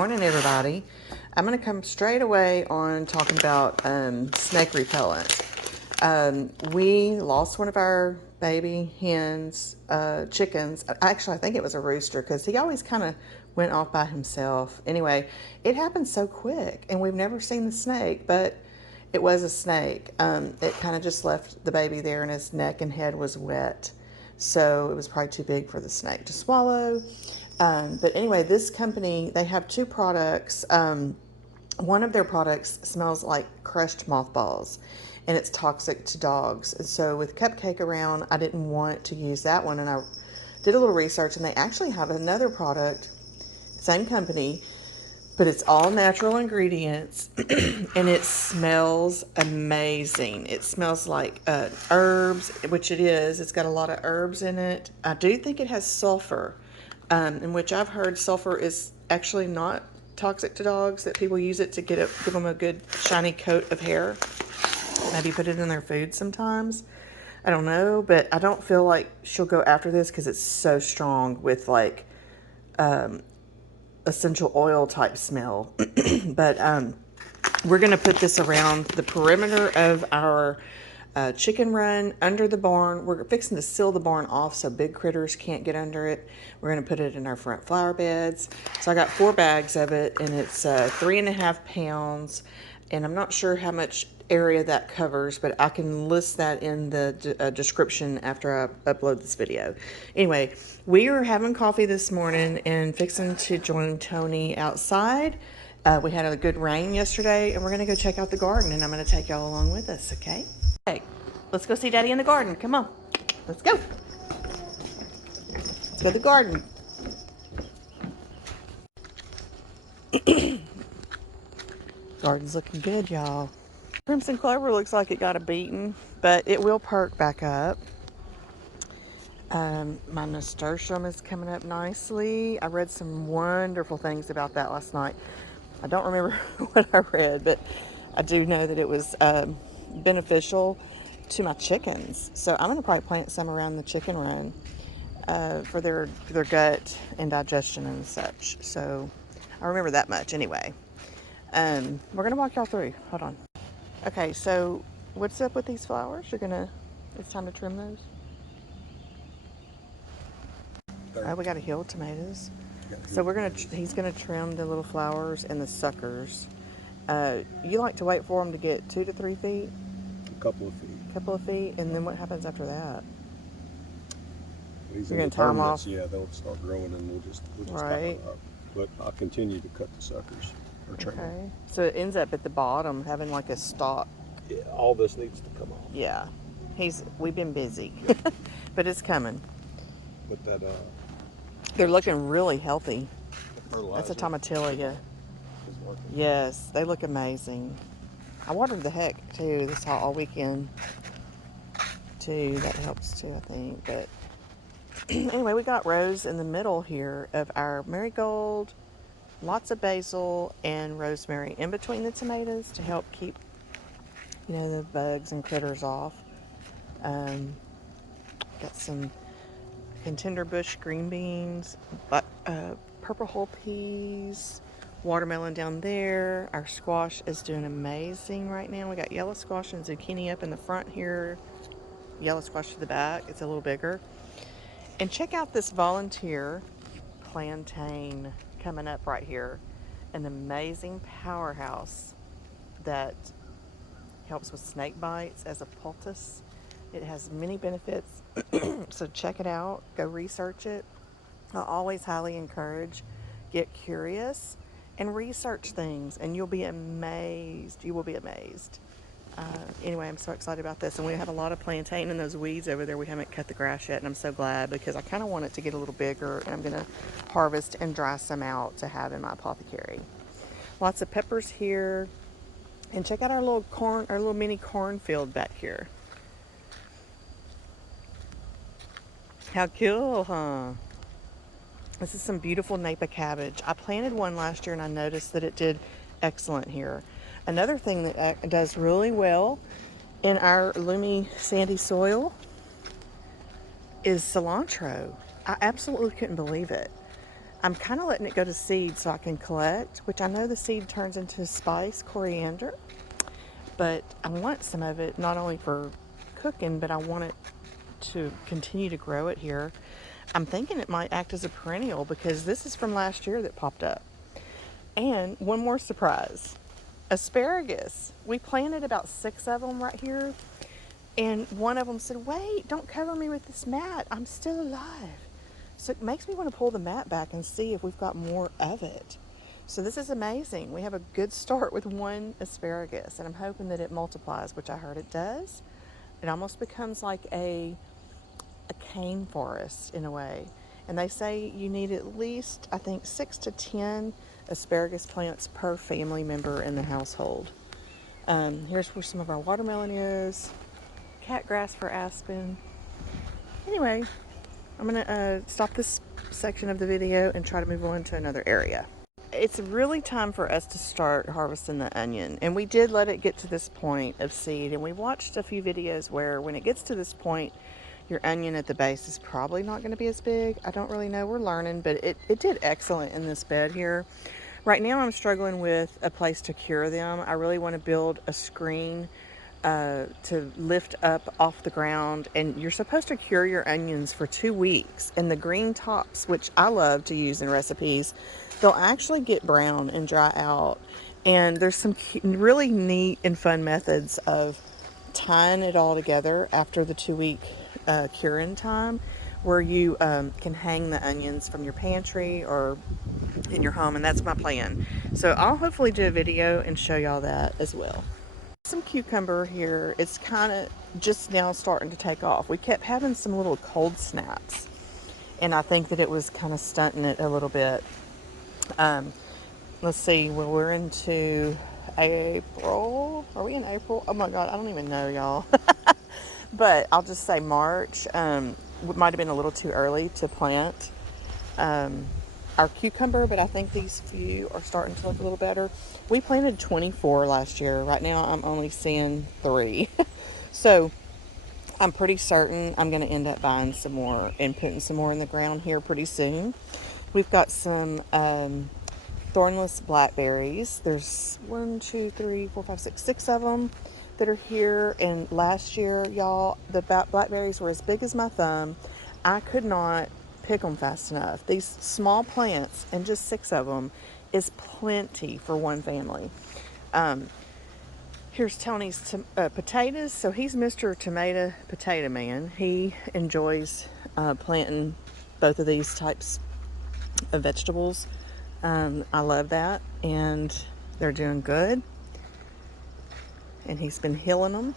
Morning, everybody. I'm going to come straight away on talking about snake repellent. We lost one of our baby hens, chickens. Actually, I think it was a rooster because he always kind of went off by himself. Anyway, it happened so quick, and we've never seen the snake, but it was a snake. It kind of just left the baby there, and his neck and head was wet. So it was probably too big for the snake to swallow. But anyway, this company, they have two products. One of their products smells like crushed mothballs, and it's toxic to dogs. And so with Cupcake around, I didn't want to use that one, and I did a little research, and they actually have another product, same company, but it's all natural ingredients, and it smells amazing. It smells like herbs, which it is. It's got a lot of herbs in it. I do think it has sulfur, in which I've heard sulfur is actually not toxic to dogs, that people use it to give them a good shiny coat of hair. Maybe put it in their food sometimes. I don't know, but I don't feel like she'll go after this because it's so strong with like essential oil type smell. But we're going to put this around the perimeter of our chicken run, under the barn. We're fixing to seal the barn off so big critters can't get under it. We're going to put it in our front flower beds. So I got 4 bags of it, and it's 3.5 pounds. And I'm not sure how much area that covers, but I can list that in the description after I upload this video. Anyway, we are having coffee this morning and fixing to join Tony outside. We had a good rain yesterday, and we're going to go check out the garden, and I'm going to take y'all along with us, okay? Okay, let's go see Daddy in the garden. Come on. Let's go. Let's go to the garden. Garden's looking good, y'all. Crimson clover looks like it got a beating, but it will perk back up. My nasturtium is coming up nicely. I read some wonderful things about that last night. I don't remember what I read, but I do know that it was beneficial to my chickens. So I'm going to probably plant some around the chicken run for their gut and digestion and such. So I remember that much anyway. We're going to walk y'all through. Hold on. Okay, so what's up with these flowers? It's time to trim those? Oh, we got to hill tomatoes. So he's gonna trim the little flowers and the suckers. You like to wait for them to get 2 to 3 feet? A couple of feet. Couple of feet, and then what happens after that? You're gonna tie them off? Yeah, they'll start growing, and we'll just right. tie them up. But I'll continue to cut the suckers or trim them. So it ends up at the bottom having like a stalk. Yeah, all this needs to come off. Yeah, we've been busy, but it's coming. But that they're looking really healthy. That's a tomatillia. Yes, they look amazing. I watered the heck too this all weekend too. That helps too, I think. But anyway, we got rows in the middle here of our marigold, lots of basil and rosemary in between the tomatoes to help keep, the bugs and critters off. Got some contender bush green beans, purple whole peas, watermelon down there. Our squash is doing amazing right now. We got yellow squash and zucchini up in the front here. Yellow squash to the back. It's a little bigger. And check out this volunteer plantain coming up right here. An amazing powerhouse that helps with snake bites as a poultice. It has many benefits, so check it out. Go research it. I always highly encourage, get curious and research things, and you'll be amazed. You will be amazed. Anyway, I'm so excited about this, and we have a lot of plantain and those weeds over there. We haven't cut the grass yet, and I'm so glad because I kind of want it to get a little bigger, and I'm going to harvest and dry some out to have in my apothecary. Lots of peppers here, and check out our little mini cornfield back here. How cool, huh? This is some beautiful Napa cabbage. I planted one last year and I noticed that it did excellent here. Another thing that does really well in our loomy sandy soil is cilantro. I absolutely couldn't believe it. I'm kind of letting it go to seed so I can collect, which I know the seed turns into spice, coriander, but I want some of it not only for cooking, but I want it to continue to grow it here. I'm thinking it might act as a perennial because this is from last year that popped up. And one more surprise, asparagus. We planted about 6 of them right here, and one of them said, "Wait, don't cover me with this mat. I'm still alive." So it makes me want to pull the mat back and see if we've got more of it. So this is amazing. We have a good start with one asparagus, and I'm hoping that it multiplies, which I heard it does. It almost becomes like a cane forest in a way. And they say you need at least, I think, 6 to 10 asparagus plants per family member in the household. Here's where some of our watermelon is. Cat grass for Aspen. Anyway, I'm going to stop this section of the video and try to move on to another area. It's really time for us to start harvesting the onion. And we did let it get to this point of seed. And we watched a few videos where when it gets to this point, your onion at the base is probably not going to be as big. I don't really know. We're learning, but it did excellent in this bed here. Right now I'm struggling with a place to cure them. I really want to build a screen to lift up off the ground, and you're supposed to cure your onions for 2 weeks. And the green tops, which I love to use in recipes, they'll actually get brown and dry out. And there's some really neat and fun methods of tying it all together after the 2 week curing time, where you can hang the onions from your pantry or in your home, and that's my plan. So I'll hopefully do a video and show y'all that as well. Some cucumber here. It's kind of just now starting to take off. We kept having some little cold snaps, and I think that it was kind of stunting it a little bit. Let's see, well, we're into April. Are we in April? Oh my God, I don't even know, y'all. But I'll just say March. It might have been a little too early to plant our cucumber, but I think these few are starting to look a little better. We planted 24 last year. Right now I'm only seeing 3. So I'm pretty certain I'm going to end up buying some more and putting some more in the ground here pretty soon. We've got some Thornless Blackberries. There's 1, 2, 3, 4, 5, 6, 6 of them that are here. And last year, y'all, the blackberries were as big as my thumb. I could not pick them fast enough. These small plants, and just 6 of them, is plenty for one family. Here's Tony's potatoes. So he's Mr. Tomato Potato Man. He enjoys planting both of these types of vegetables. I love that, and they're doing good. And he's been healing them.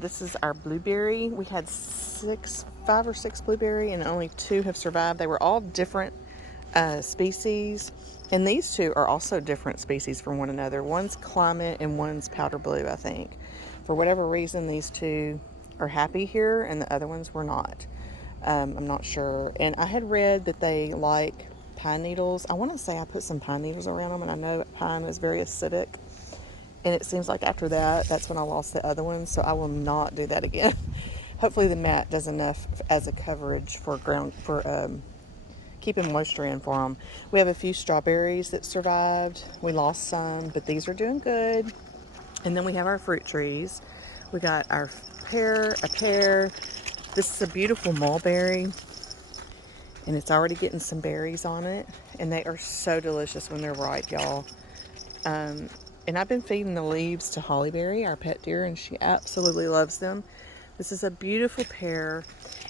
This is our blueberry. We had 5 or 6 blueberry, and only 2 have survived. They were all different species, and these 2 are also different species from one another. One's climate and one's powder blue, I think. For whatever reason, these 2 are happy here, and the other ones were not. I'm not sure. And I had read that they like pine needles. I want to say I put some pine needles around them, and I know pine is very acidic. And it seems like after that's when I lost the other ones, so I will not do that again. Hopefully the mat does enough as a coverage for keeping moisture in for them. We have a few strawberries that survived. We lost some, but these are doing good. And then we have our fruit trees. We got our a pear. This is a beautiful mulberry, and it's already getting some berries on it, and they are so delicious when they're ripe, y'all. And I've been feeding the leaves to Hollyberry, our pet deer, and she absolutely loves them. This is a beautiful pear,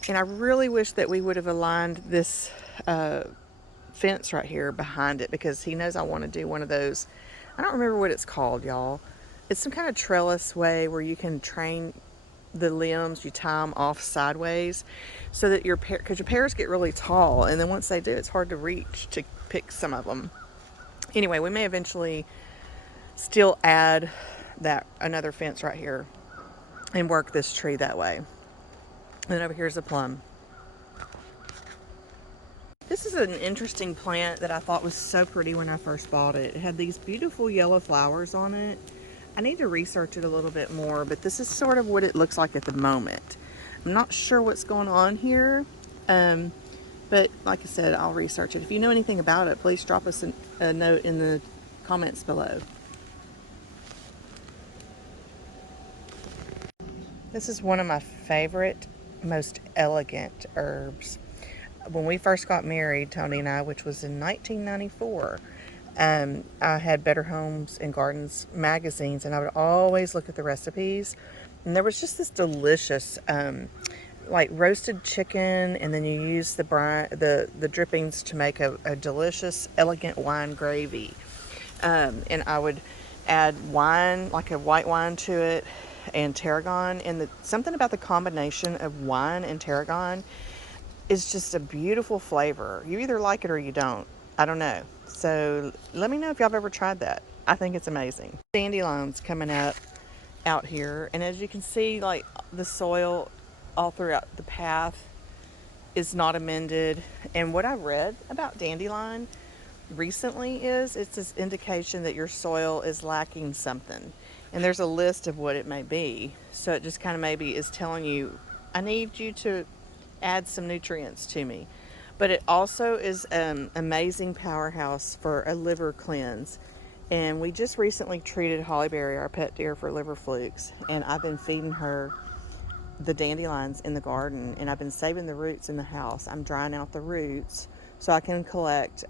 and I really wish that we would have aligned this fence right here behind it, because he knows I want to do one of those. I don't remember what it's called, y'all. It's some kind of trellis way where you can train the limbs, you tie them off sideways so that because your pears get really tall, and then once they do, it's hard to reach to pick some of them. Anyway, we may eventually still add another fence right here and work this tree that way. And then over here's a plum. This is an interesting plant that I thought was so pretty when I first bought it. It had these beautiful yellow flowers on it. I need to research it a little bit more, but this is sort of what it looks like at the moment. I'm not sure what's going on here, But like I said, I'll research it. If you know anything about it, please drop us a note in the comments below. This is one of my favorite, most elegant herbs. When we first got married, Tony and I, which was in 1994, I had Better Homes and Gardens magazines, and I would always look at the recipes. And there was just this delicious, like roasted chicken, and then you use the brine, the drippings to make a delicious, elegant wine gravy. And I would add wine, like a white wine, to it, and tarragon. And something about the combination of wine and tarragon is just a beautiful flavor. You either like it or you don't. I don't know. So let me know if y'all have ever tried that. I think it's amazing. Dandelions coming up out here, and as you can see, like the soil all throughout the path is not amended. And what I read about dandelion recently is it's this indication that your soil is lacking something, and there's a list of what it may be. So it just kind of maybe is telling you, I need you to add some nutrients to me. But it also is an amazing powerhouse for a liver cleanse. And we just recently treated Hollyberry, our pet deer, for liver flukes, and I've been feeding her the dandelions in the garden, and I've been saving the roots in the house. I'm drying out the roots so I can collect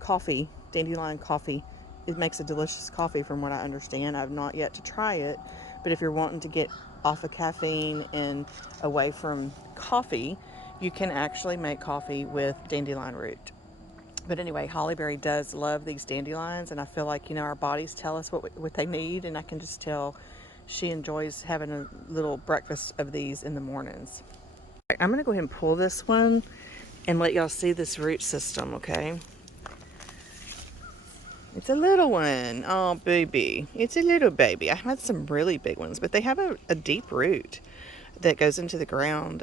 coffee, dandelion coffee. It makes a delicious coffee from what I understand. I've not yet to try it, but if you're wanting to get off of caffeine and away from coffee, you can actually make coffee with dandelion root. But anyway, Hollyberry does love these dandelions, and I feel like, our bodies tell us what they need, and I can just tell she enjoys having a little breakfast of these in the mornings. I'm going to go ahead and pull this one and let y'all see this root system, okay? It's a little one. Oh, baby. It's a little baby. I had some really big ones, but they have a deep root that goes into the ground.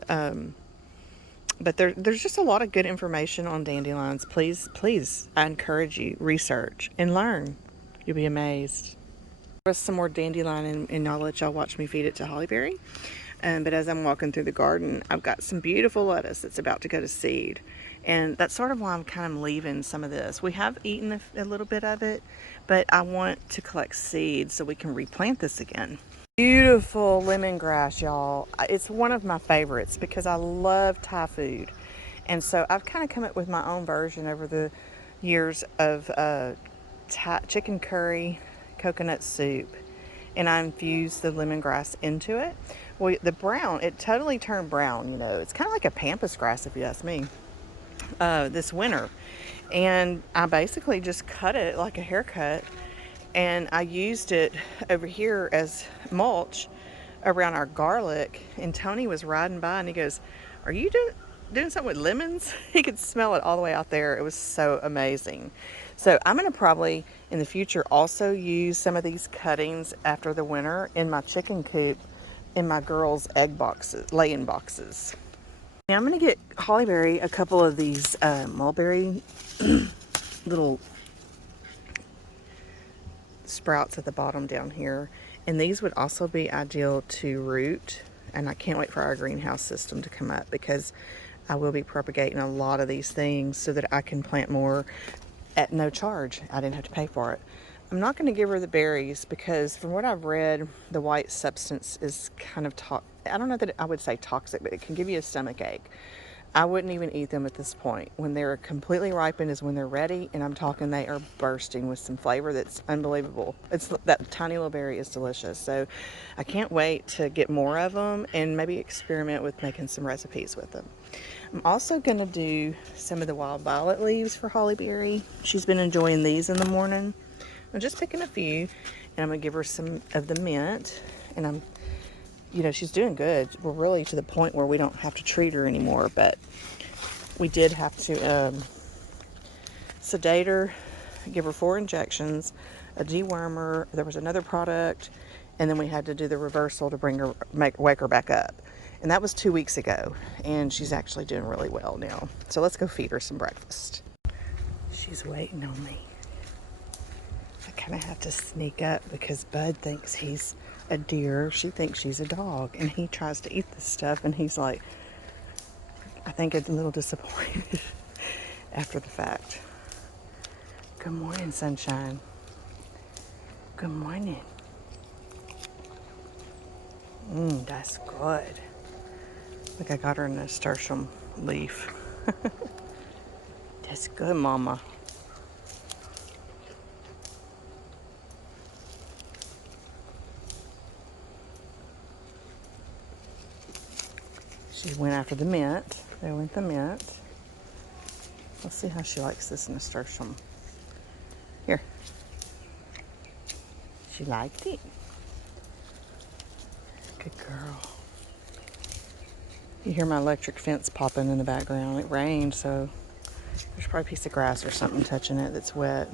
But there's just a lot of good information on dandelions. Please, I encourage you, research and learn. You'll be amazed. There's some more dandelion, and I'll let y'all watch me feed it to Hollyberry. But as I'm walking through the garden, I've got some beautiful lettuce that's about to go to seed. And that's sort of why I'm kind of leaving some of this. We have eaten a little bit of it, but I want to collect seeds so we can replant this again. Beautiful lemongrass, y'all. It's one of my favorites because I love Thai food. And so I've kind of come up with my own version over the years of Thai chicken curry, coconut soup, and I infused the lemongrass into it. Well, the brown, it totally turned brown, It's kind of like a pampas grass, if you ask me, this winter. And I basically just cut it like a haircut, and I used it over here as mulch around our garlic. And Tony was riding by, and he goes, "Are you doing something with lemons?" He could smell it all the way out there. It was so amazing. So I'm going to probably in the future also use some of these cuttings after the winter in my chicken coop, in my girls' egg boxes, laying boxes. Now I'm going to get Hollyberry a couple of these mulberry little sprouts at the bottom down here, and these would also be ideal to root. And I can't wait for our greenhouse system to come up, because I will be propagating a lot of these things so that I can plant more at no charge. I didn't have to pay for it. I'm not going to give her the berries because from what I've read, the white substance is kind of I don't know that I would say toxic, but it can give you a stomach ache. I wouldn't even eat them at this point. When they're completely ripened is when they're ready, and I'm talking they are bursting with some flavor that's unbelievable. That tiny little berry is delicious. So I can't wait to get more of them and maybe experiment with making some recipes with them. I'm also going to do some of the wild violet leaves for Hollyberry. She's been enjoying these in the morning. I'm just picking a few, and I'm going to give her some of the mint, and she's doing good. We're really to the point where we don't have to treat her anymore, but we did have to sedate her, give her 4 injections, a dewormer. There was another product, and then we had to do the reversal to wake her back up. And that was 2 weeks ago, and she's actually doing really well now. So let's go feed her some breakfast. She's waiting on me. I kind of have to sneak up because Bud thinks he's a deer. She thinks she's a dog, and he tries to eat this stuff, and he's like, I think it's a little disappointed after the fact. Good morning, sunshine. Good morning. That's good. Look, I got her a nasturtium leaf. That's good, mama. She went after the mint. There went the mint. Let's see how she likes this nasturtium. Here. She liked it. Good girl. You hear my electric fence popping in the background. It rained, so there's probably a piece of grass or something touching it that's wet.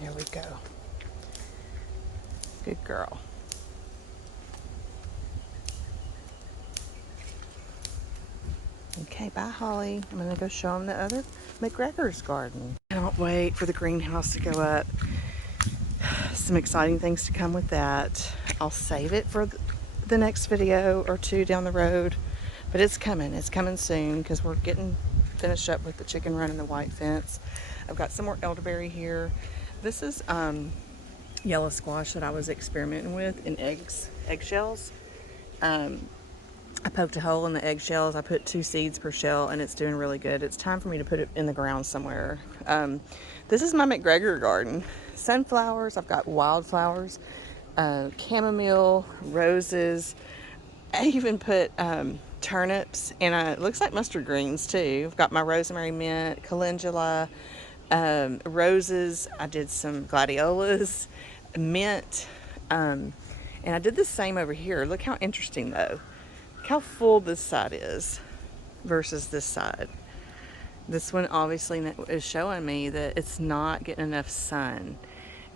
There we go. Good girl. Okay, bye, Holly. I'm going to go show them the other McGregor's garden. Cannot wait for the greenhouse to go up. Some exciting things to come with that. I'll save it for the next video or two down the road. But it's coming. It's coming soon because we're getting finished up with the chicken run and the white fence. I've got some more elderberry here. This is yellow squash that I was experimenting with in eggshells. I poked a hole in the eggshells. I put 2 seeds per shell and it's doing really good. It's time for me to put it in the ground somewhere. This is my McGregor garden. Sunflowers, I've got wildflowers, chamomile, roses. I even put turnips and it looks like mustard greens too. I've got my rosemary, mint, calendula, roses. I did some gladiolas, mint, and I did the same over here. Look how interesting though. Look how full this side is versus this side. This one obviously is showing me that it's not getting enough sun.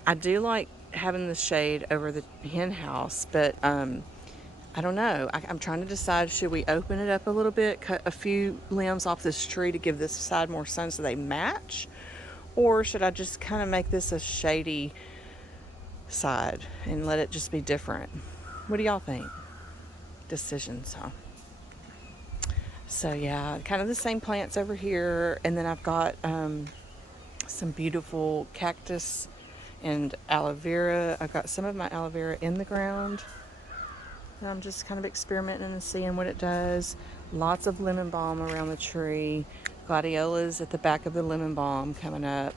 I do like having the shade over the hen house, but I don't know. I'm trying to decide, should we open it up a little bit, cut a few limbs off this tree to give this side more sun so they match? Or should I just kind of make this a shady side and let it just be different? What do y'all think? Decisions, huh? So yeah, kind of the same plants over here. And then I've got some beautiful cactus and aloe vera. I've got some of my aloe vera in the ground. And I'm just kind of experimenting and seeing what it does. Lots of lemon balm around the tree. Gladiolas at the back of the lemon balm coming up.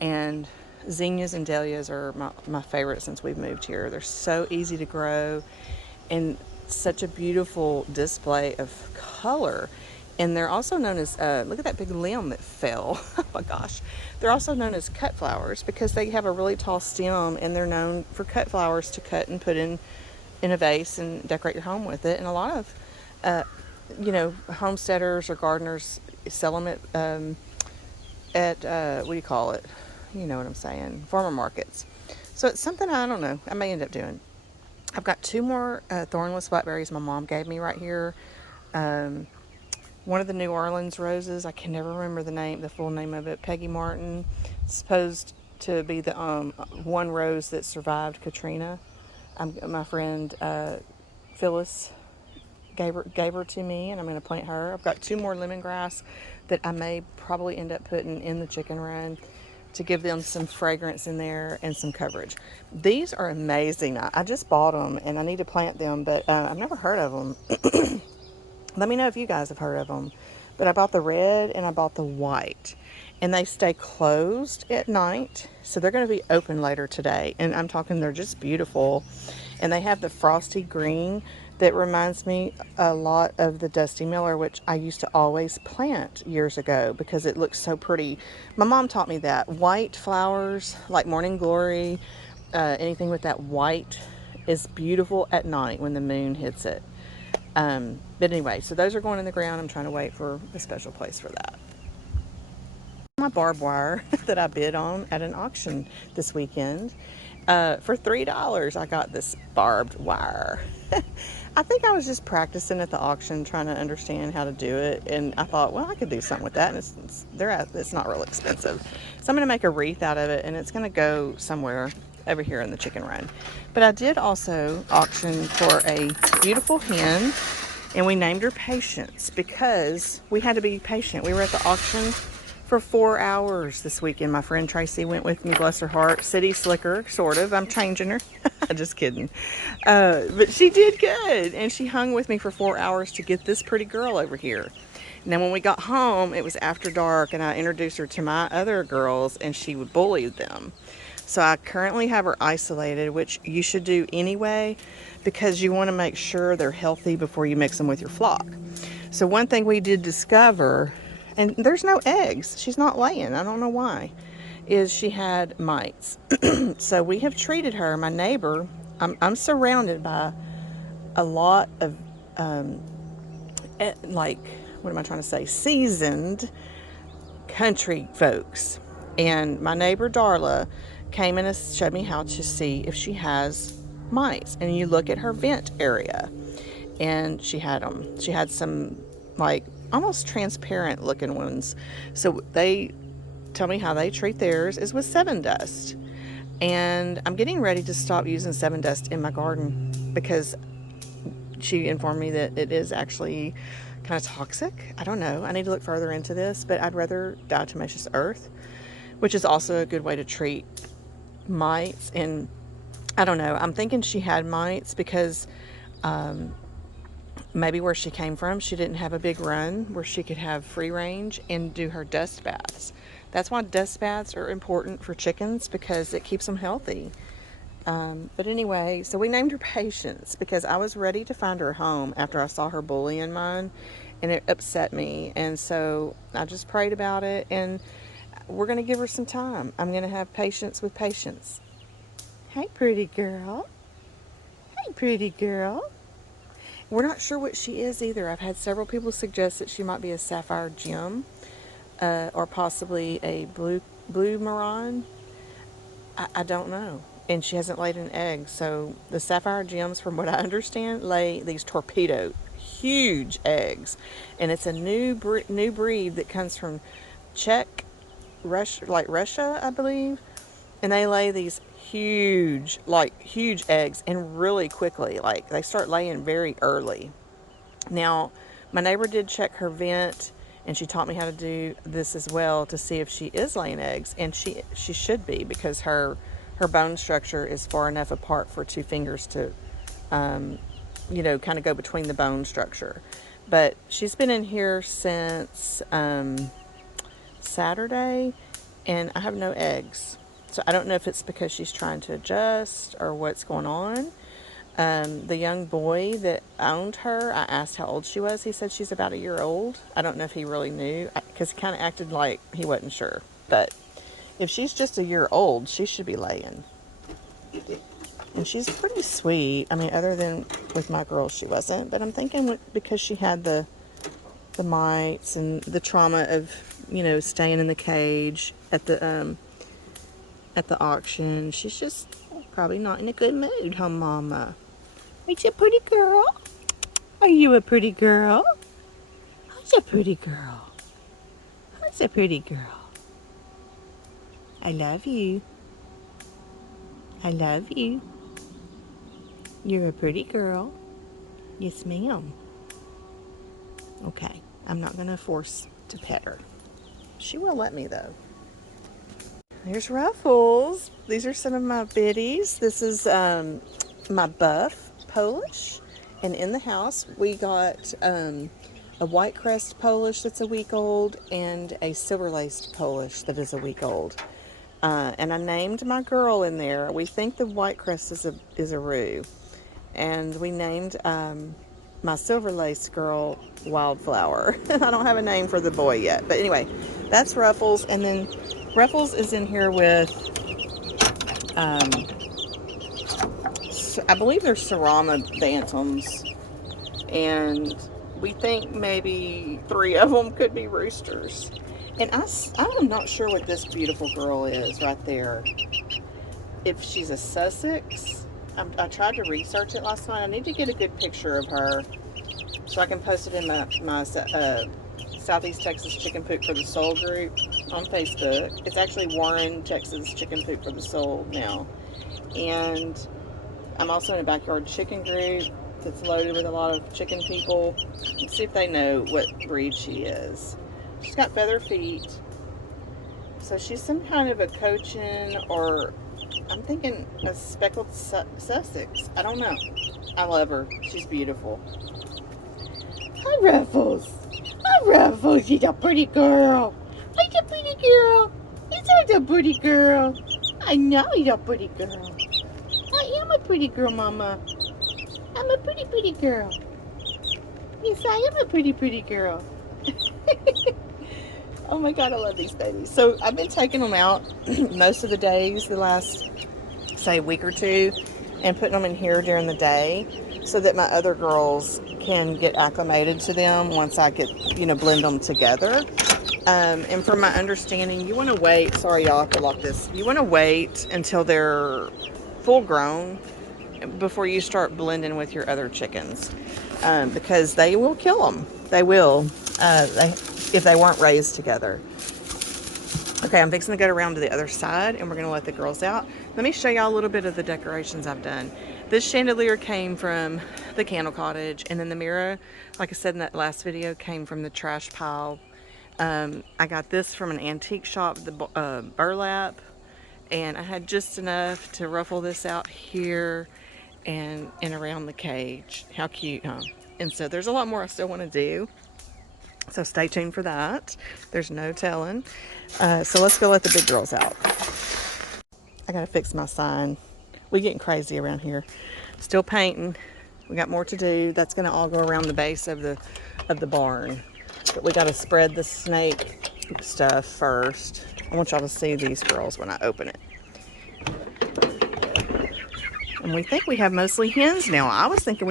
And zinnias and dahlias are my favorite since we've moved here. They're so easy to grow and such a beautiful display of color. And they're also known as, look at that big limb that fell. Oh my gosh. They're also known as cut flowers because they have a really tall stem and they're known for cut flowers to cut and put in a vase and decorate your home with it. And a lot of, homesteaders or gardeners sell them at what do you call it? You know what I'm saying? Farmer markets. So it's something, I don't know, I may end up doing. I've got 2 more thornless blackberries my mom gave me right here. One of the New Orleans roses, I can never remember the full name of it. Peggy Martin. It's supposed to be the one rose that survived Katrina. My friend Phyllis gave her to me, and I'm going to plant her. I've got 2 more lemongrass that I may probably end up putting in the chicken run to give them some fragrance in there and some coverage. These are amazing. I just bought them and I need to plant them, but I've never heard of them. Let me know if you guys have heard of them. But I bought the red and I bought the white, and they stay closed at night, so they're going to be open later today. And I'm talking, they're just beautiful, and they have the frosty green that reminds me a lot of the Dusty Miller, which I used to always plant years ago because it looks so pretty. My mom taught me that white flowers like Morning Glory, anything with that white is beautiful at night when the moon hits it. But anyway, so those are going in the ground. I'm trying to wait for a special place for that. My barbed wire that I bid on at an auction this weekend. For $3, I got this barbed wire. I think I was just practicing at the auction, trying to understand how to do it. And I thought, well, I could do something with that. And it's not real expensive. So I'm going to make a wreath out of it, and it's going to go somewhere. over here in the chicken run. But I did also auction for a beautiful hen, and we named her Patience because we had to be patient. We were at the auction for 4 hours this weekend. My friend Tracy went with me, bless her heart. City slicker, sort of. I'm changing her. Just kidding. But she did good, and she hung with me for 4 hours to get this pretty girl over here. And then when we got home, it was after dark, and I introduced her to my other girls, and she would bully them. So I currently have her isolated, which you should do anyway, because you want to make sure they're healthy before you mix them with your flock. So one thing we did discover, and there's no eggs, she's not laying, I don't know why, is she had mites. So we have treated her, my neighbor, I'm surrounded by a lot of, like, what am I trying to say, seasoned country folks. And my neighbor Darla came and showed me how to see if she has mites. And you look at her vent area, and she had them. She had some like almost transparent looking ones. So they tell me how they treat theirs is with 7 Dust. And I'm getting ready to stop using 7 Dust in my garden because she informed me that it is actually kind of toxic. I don't know. I need to look further into this, but I'd rather diatomaceous earth, which is also a good way to treat mites. And I don't know. I'm thinking she had mites because maybe where she came from, she didn't have a big run where she could have free range and do her dust baths. That's why dust baths are important for chickens, because it keeps them healthy. But anyway, so we named her Patience because I was ready to find her home after I saw her bullying mine, and it upset me. And so I just prayed about it, and we're going to give her some time. I'm going to have patience with Patience. Hey, pretty girl. Hey, pretty girl. We're not sure what she is either. I've had several people suggest that she might be a sapphire gem, or possibly a blue maron. I don't know. And she hasn't laid an egg. So the sapphire gems, from what I understand, lay these torpedo huge eggs. And it's a new breed that comes from Russia, I believe. And they lay these huge eggs, and really quickly. Like, they start laying very early. Now, my neighbor did check her vent, and she taught me how to do this as well to see if she is laying eggs. And she should be, because her bone structure is far enough apart for 2 fingers to, kind of go between the bone structure. But she's been in here since Saturday, and I have no eggs. So I don't know if it's because she's trying to adjust or what's going on. The young boy that owned her, I asked how old she was. He said she's about 1 year old. I don't know if he really knew, because he kind of acted like he wasn't sure. But if she's just 1 year old, she should be laying. And she's pretty sweet. I mean, other than with my girls, she wasn't. But I'm thinking because she had the mites and the trauma of, staying in the cage at the auction, she's just probably not in a good mood, huh, Mama? Ain't you a pretty girl? Are you a pretty girl? Who's a pretty girl? Who's a pretty girl? I love you. I love you. You're a pretty girl. Yes, ma'am. Okay, I'm not going to force to pet her. She will let me, though. There's Ruffles. These are some of my biddies. This is my buff Polish. And in the house, we got a white crest Polish that's 1 week old and a silver laced Polish that is 1 week old. And I named my girl in there. We think the white crest is a roux. And we named my silver lace girl Wildflower. I don't have a name for the boy yet. But anyway, that's Ruffles. And then Ruffles is in here with, I believe they're Serrama bantams. And we think maybe 3 of them could be roosters. And I'm not sure what this beautiful girl is right there. If she's a Sussex. I tried to research it last night. I need to get a good picture of her so I can post it in my Southeast Texas Chicken Poop for the Soul group on Facebook. It's actually Warren, Texas Chicken Poop for the Soul now. And I'm also in a backyard chicken group that's loaded with a lot of chicken people. Let's see if they know what breed she is. She's got feather feet. So she's some kind of a Cochin, or I'm thinking a speckled Sussex. I don't know. I love her. She's beautiful. Hi, Ruffles. Hi, Ruffles. She's a pretty girl. She's a pretty girl. He's such a pretty girl. I know he's a pretty girl. I am a pretty girl, Mama. I'm a pretty, pretty girl. Yes, I am a pretty, pretty girl. Oh my God, I love these babies. So I've been taking them out most of the days, the last, say, week or two, and putting them in here during the day so that my other girls can get acclimated to them once I get, blend them together. And from my understanding, you want to wait. Sorry, y'all, I have to lock this. You want to wait until they're full grown before you start blending with your other chickens, because they will kill them. They will, if they weren't raised together. Okay, I'm fixing to go around to the other side, and we're going to let the girls out. Let me show y'all a little bit of the decorations I've done. This chandelier came from the candle cottage, and then the mirror, like I said in that last video, came from the trash pile. I got this from an antique shop, the burlap, and I had just enough to ruffle this out here and around the cage. How cute, huh? And so there's a lot more I still want to do. So stay tuned for that. There's no telling. So let's go let the big girls out. I gotta fix my sign. We getting crazy around here. Still painting. We got more to do. That's gonna all go around the base of the barn. But we gotta spread the snake stuff first. I want y'all to see these girls when I open it. And we think we have mostly hens now. I was thinking